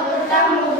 modo.